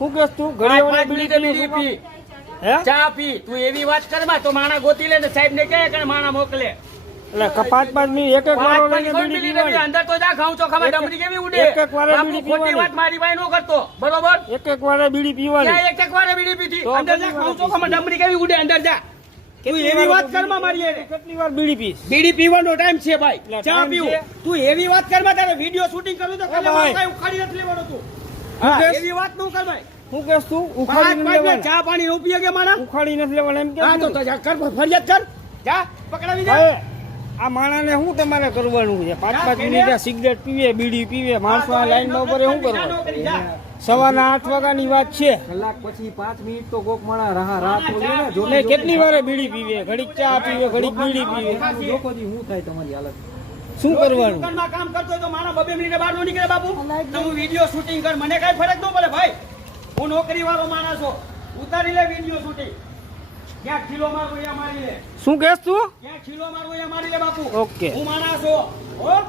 શું કેસ તું ઘડીવાળા બીડી પી હે ચા પી તું એવી વાત કરમાં તો માણા ગોતી લે ને સાહેબ ને કહે કે માણા મોકલે એટલે પાંચ મિનિટ એક વાર બીડી પીવાની અંદર તો જા ખાઉં ચોખામાં ડમરી કેવી ઉડે એક વાર બાપુ, બીડી ખોટી પીવાની વાત મારી ભાઈ નો કરતો બરોબર એક વાર બીડી પીવાની ક્યાં એક વાર બીડી પીધી તો અંદર જા કેટલી ખાઉં વાર ચોખામાં ડમરી કેવી ઉડે અંદર જા તું એવી વાત કરમાં મારી એને કેટલી વાર બીડી પીશ બીડી પીવાનો ટાઈમ છે ભાઈ એટલે ચા time પીવું છે. તું એવી વાત કરમાં તારે વિડિયો શૂટિંગ કરવું તો કાલે ભાઈ. મારે ઉખાડી નથી લેવાનો તું શું હા કેસ? એવી વાત નું કર ભાઈ શું કેસ તું પાંચ ઉખાડી નથી પાંચ લેવાના ચા પાણી નો ઉપયોગ માણા ઉખાડી નથી લેવાના એમ હા કે તો જા કર ફરિયાદ કર જા પકડાવી જા હવે આ માણાને શું તમારે કરવાનું છે પાંચ મિનિટ સિગરેટ પીવે બીડી પીવે માણસો આ લાઈનમાં ઉપર શું કરવાનું સવારના 8 વાગ્યાની વાત છે કલાક પછી 5 મિનિટ તો કોક મળા રાત બોલીએ ને જો ને કેટલી વાર બીડી પીવે ઘડીક ચા પીવે ઘડીક બીડી પીવે જોકોથી શું થાય તમારી હાલત શું કરવાનું દુકાનમાં કામ કરતો હોય તો માણસ 2 મિનિટે બહાર નો નીકળે બાપુ તું વિડિયો શૂટિંગ કર મને કઈ ફરક ન પડે ભાઈ હું નોકરી વાળો માણસ છું ઉતારી લે વિડિયો શૂટિંગ ક્યાં ખીલો મારવો એ મારી લે શું કહેશ તું ક્યાં ખીલો મારવો એ મારી લે બાપુ ઓકે હું માણસ છું હો